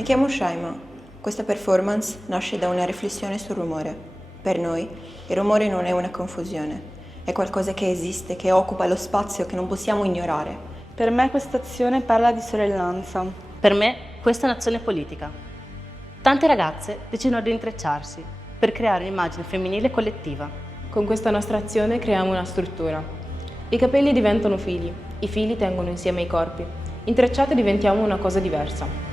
Mi chiamo Shaima. Questa performance nasce da una riflessione sul rumore. Per noi, il rumore non è una confusione, è qualcosa che esiste, che occupa lo spazio che non possiamo ignorare. Per me questa azione parla di sorellanza. Per me questa è un'azione politica. Tante ragazze decidono di intrecciarsi per creare un'immagine femminile collettiva. Con questa nostra azione creiamo una struttura. I capelli diventano fili, i fili tengono insieme i corpi. Intrecciate diventiamo una cosa diversa.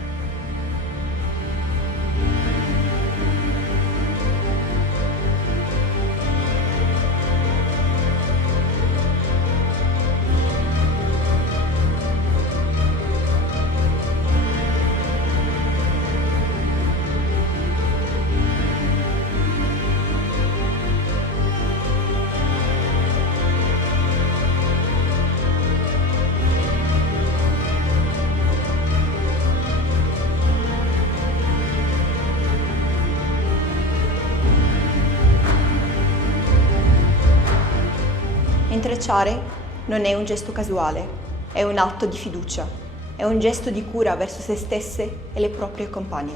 Intrecciare non è un gesto casuale, è un atto di fiducia, è un gesto di cura verso se stesse e le proprie compagne.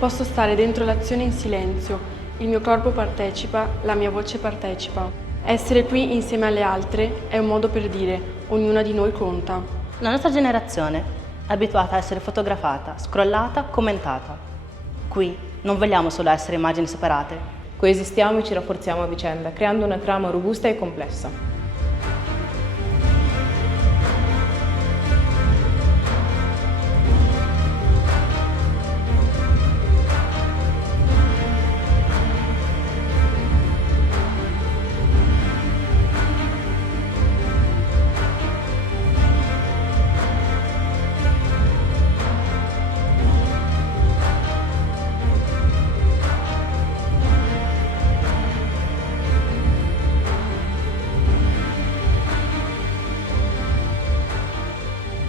Posso stare dentro l'azione in silenzio, il mio corpo partecipa, la mia voce partecipa. Essere qui insieme alle altre è un modo per dire, ognuna di noi conta. La nostra generazione è abituata a essere fotografata, scrollata, commentata. Qui non vogliamo solo essere immagini separate. Coesistiamo e ci rafforziamo a vicenda, creando una trama robusta e complessa.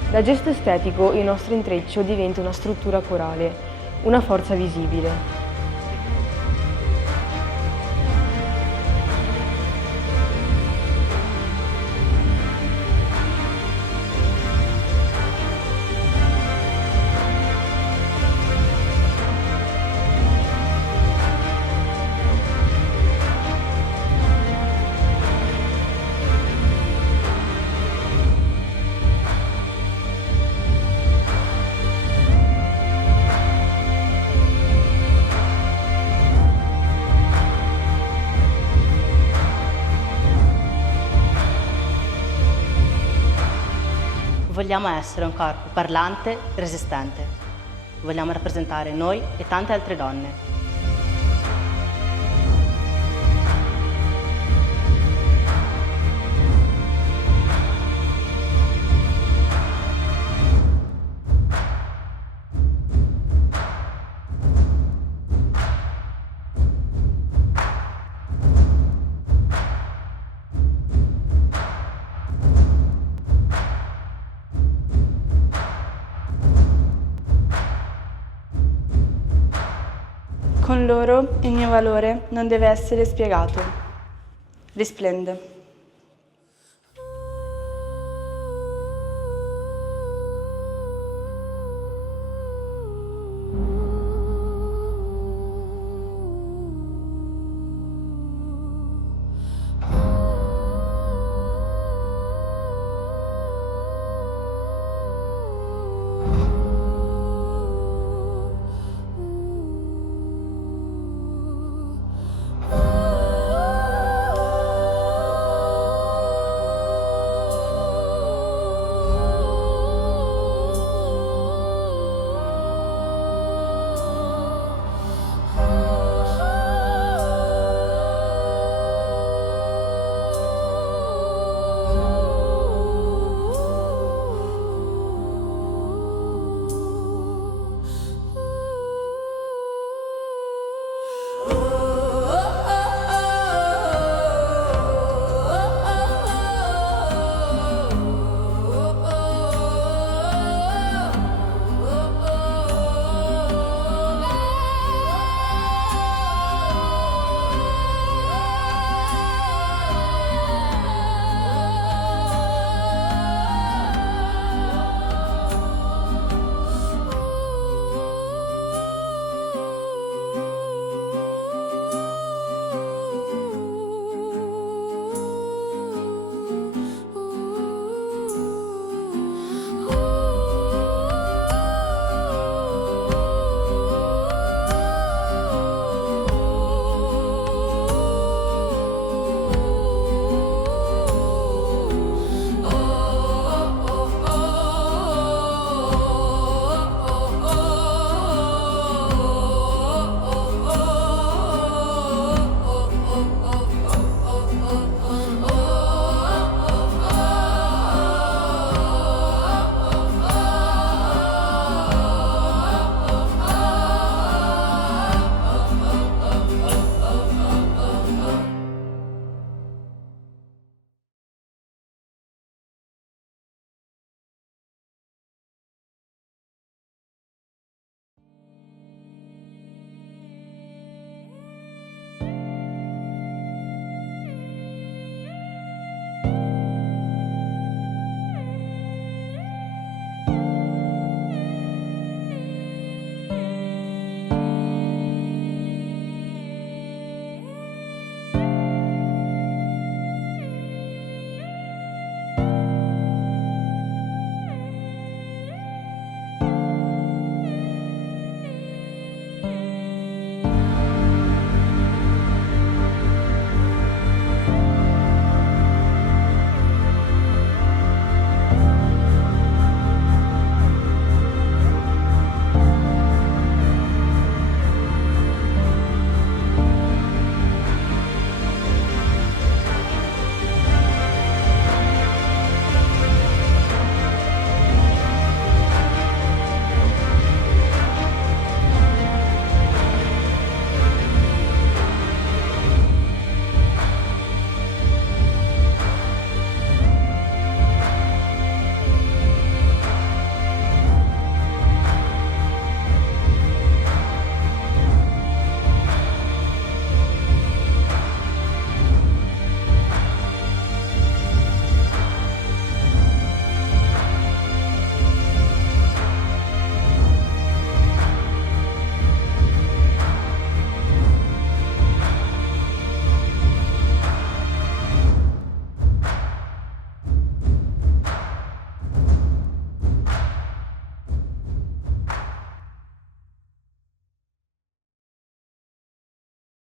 Da gesto estetico il nostro intreccio diventa una struttura corale, una forza visibile. Vogliamo essere un corpo parlante, resistente. Vogliamo rappresentare noi e tante altre donne. Con loro il mio valore non deve essere spiegato. Risplende.